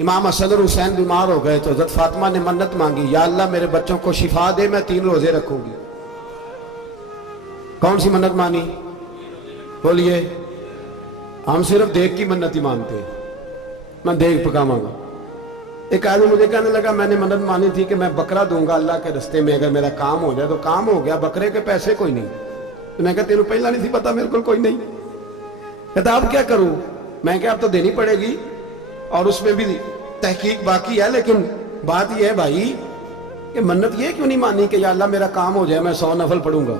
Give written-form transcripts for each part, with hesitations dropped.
امام حسن اور حسین بیمار ہو گئے تو حضرت فاطمہ نے منت مانگی، یا اللہ میرے بچوں کو شفا دے، میں 3 روزے رکھوں گی۔ کون سی منت مانی؟ بولیے۔ ہم صرف دیکھ کی منت ہی مانتے ہیں، میں دیکھ پکاواں گا۔ ایک آدمی مجھے کہنے لگا میں نے منت مانی تھی کہ میں بکرا دوں گا اللہ کے رستے میں، اگر میرا کام ہو جائے تو کام ہو گیا، بکرے کے پیسے کوئی نہیں۔ تو میں کہا تینوں پہلا نہیں تھی پتا میرے کو کوئی نہیں؟ کہتا اب کیا کروں؟ میں کہا اب تو دینی پڑے گی، اور اس میں بھی تحقیق باقی ہے، لیکن بات یہ ہے بھائی کہ منت یہ کیوں نہیں مانی کہ یا اللہ میرا کام ہو جائے میں 100 نفل پڑھوں گا؟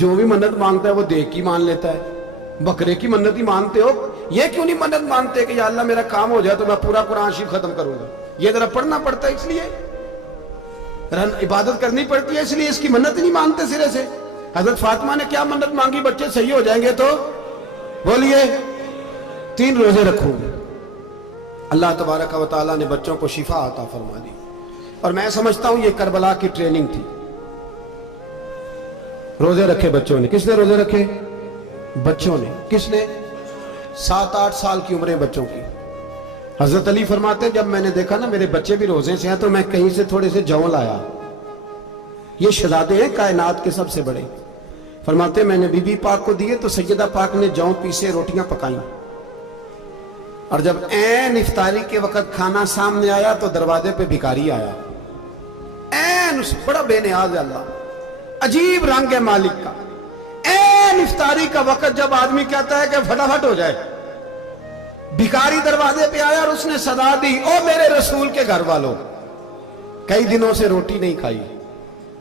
جو بھی منت مانگتا ہے وہ دیکھ کی مان لیتا ہے، بکرے کی منت ہی مانتے ہو، یہ کیوں نہیں منت مانتے کہ یا اللہ میرا کام ہو جائے تو میں پورا قرآن شریف ختم کروں گا؟ یہ ذرا پڑھنا پڑتا ہے، اس لیے عبادت کرنی پڑتی ہے، اس لیے اس کی منت نہیں مانتے سرے سے۔ حضرت فاطمہ نے کیا منت مانگی؟ بچے صحیح ہو جائیں گے تو بولیے 3 روزے رکھوں گے۔ اللہ تبارک و تعالیٰ نے بچوں کو شفا عطا فرما دی، اور میں سمجھتا ہوں یہ کربلا کی ٹریننگ تھی۔ روزے رکھے بچوں نے، کس نے روزے رکھے؟ بچوں نے۔ کس نے؟ 7-8 سال کی عمریں بچوں کی۔ حضرت علی فرماتے ہیں جب میں نے دیکھا نا میرے بچے بھی روزے سے ہیں تو میں کہیں سے تھوڑے سے جوں لایا، یہ شہزادے ہیں کائنات کے سب سے بڑے۔ فرماتے ہیں میں نے بی بی پاک کو دیے تو سیدہ پاک نے جوں پیسے روٹیاں پکائیں، اور جب عین افطاری کے وقت کھانا سامنے آیا تو دروازے پہ بھکاری آیا، عین بڑا بے نیاز ہے اللہ، عجیب رنگ ہے مالک کا۔ عین افطاری کا وقت جب آدمی کہتا ہے کہ فٹافٹ ہو جائے، بھکاری دروازے پہ آیا اور اس نے صدا دی، او میرے رسول کے گھر والوں، کئی دنوں سے روٹی نہیں کھائی۔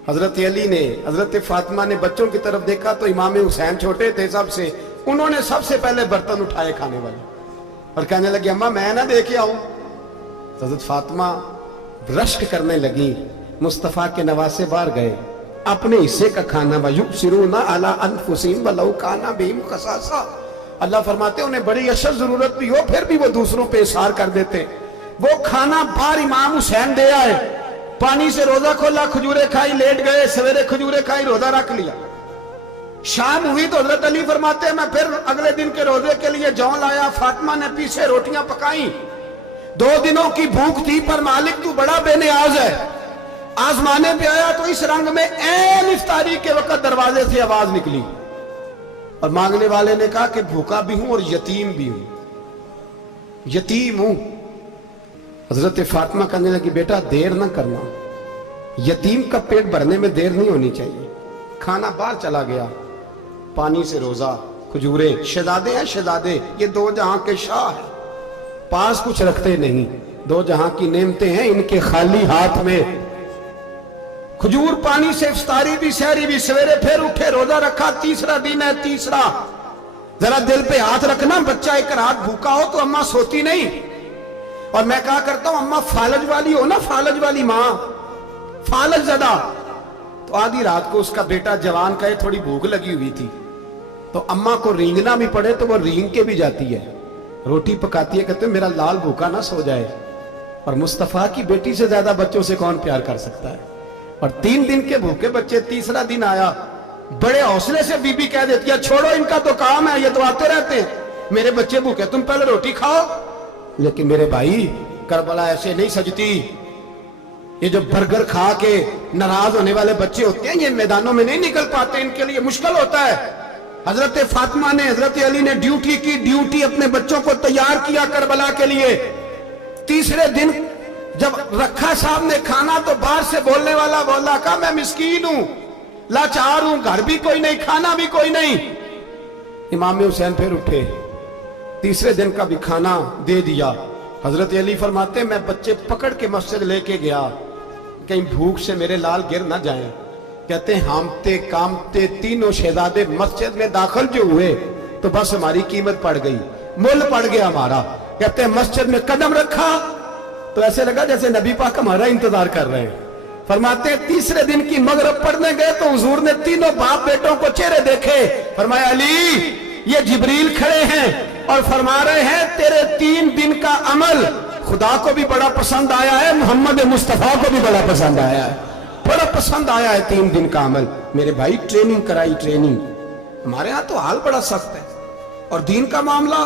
حضرت علی نے، حضرت فاطمہ نے بچوں کی طرف دیکھا تو امام حسین چھوٹے تھے سب سے، انہوں نے سب سے پہلے برتن اٹھائے کھانے والے، اور کہنے لگے اماں میں نہ دے کے آؤں؟ حضرت فاطمہ رشک کرنے لگی، مصطفیٰ کے نواسے باہر گئے، اپنے حصے کا کھانا وَيُبْصِرُونَ عَلَىٰ أَنفُسِهِمْ وَلَوْ كَانَ بِهِمْ خَصَاصَةٌ۔ اللہ فرماتے ہیں انہیں بڑی اشد ضرورت بھی ہو پھر بھی وہ دوسروں پہ اثار کر دیتے۔ وہ کھانا باہر امام حسین دے آئے، پانی سے روزہ کھولا، کھجورے کھائی، لیٹ گئے، سویرے کھجورے کھائی، روزہ رکھ لیا۔ شام ہوئی تو حضرت علی فرماتے ہیں میں پھر اگلے دن کے روزے کے لیے جوں لایا، فاطمہ نے پیچھے روٹیاں پکائیں، 2 دنوں کی بھوک تھی پر مالک تو بڑا بے نیاز ہے۔ آزمانے پہ آیا تو اس رنگ میں عین افطاری کے وقت دروازے سے آواز نکلی، اور مانگنے والے نے کہا کہ بھوکا بھی ہوں اور یتیم بھی ہوں، یتیم ہوں۔ حضرت فاطمہ کہنے لگی بیٹا دیر نہ کرنا، یتیم کا پیٹ بھرنے میں دیر نہیں ہونی چاہیے۔ کھانا باہر چلا گیا، پانی سے روزہ، کھجورے، شہزادے ہیں شہزادے، یہ 2 جہاں کے شاہ ہیں، پاس کچھ رکھتے نہیں، 2 جہاں کی نعمتیں ہیں ان کے خالی ہاتھ میں۔ کھجور پانی سے افطاری بھی سحری بھی، سویرے پھر اٹھے روزہ رکھا، تیسرا دن ہے، تیسرا۔ ذرا دل پہ ہاتھ رکھنا، بچہ ایک رات بھوکا ہو تو اماں سوتی نہیں، اور میں کہا کرتا ہوں اماں فالج والی ہو نا، فالج والی ماں، فالج زدہ، تو آدھی رات کو اس کا بیٹا جوان کہے تھوڑی بھوک لگی ہوئی تھی تو اماں کو رینگنا بھی پڑے تو وہ رینگ کے بھی جاتی ہے، روٹی پکاتی ہے، کہتے ہیں میرا لال بھوکا نہ سو جائے۔ اور مصطفیٰ کی بیٹی سے زیادہ بچوں سے کون پیار کر سکتا ہے؟ اور 3 دن کے بھوکے بچے، تیسرا دن آیا، بڑے حوصلے سے بی بی کہہ دیتی ہے چھوڑو ان کا تو کام ہے، یہ تو آتے رہتے ہیں، میرے بچے بھوکے تم پہلے روٹی کھاؤ۔ لیکن میرے بھائی کربلا ایسے نہیں سجتی، یہ جو برگر کھا کے ناراض ہونے والے بچے ہوتے ہیں یہ میدانوں میں نہیں نکل پاتے، ان کے لیے مشکل ہوتا ہے۔ حضرت فاطمہ نے، حضرت علی نے ڈیوٹی کی، ڈیوٹی اپنے بچوں کو تیار کیا کربلا کے لیے۔ تیسرے دن جب رکھا سامنے کھانا تو باہر سے بولنے والا بولا کہا میں مسکین ہوں، لاچار ہوں، گھر بھی کوئی نہیں، کھانا بھی کوئی نہیں۔ امام حسین پھر اٹھے، تیسرے دن کا بھی کھانا دے دیا۔ حضرت علی فرماتے ہیں میں بچے پکڑ کے مسجد لے کے گیا، کہیں بھوک سے میرے لال گر نہ جائیں۔ کہتے ہیں ہامتے کامتے تینوں شہزادے مسجد میں داخل جو ہوئے تو بس ہماری قیمت پڑ گئی، مول پڑ گیا ہمارا۔ کہتے ہیں مسجد میں قدم رکھا تو ایسے لگا جیسے نبی پاک ہمارا انتظار کر رہے ہیں۔ فرماتے ہیں تیسرے دن کی مغرب پڑھنے گئے تو حضور نے تینوں باپ بیٹوں کو چہرے دیکھے، فرمایا علی یہ جبریل کھڑے ہیں اور فرما رہے ہیں تیرے 3 دن کا عمل خدا کو بھی بڑا پسند آیا ہے، محمد مصطفیٰ کو بھی بڑا پسند آیا ہے، بڑا پسند آیا ہے 3 دن کا عمل۔ میرے بھائی ٹریننگ کرائی، ٹریننگ۔ ہمارے ہاں تو حال بڑا سخت ہے، اور دین کا معاملہ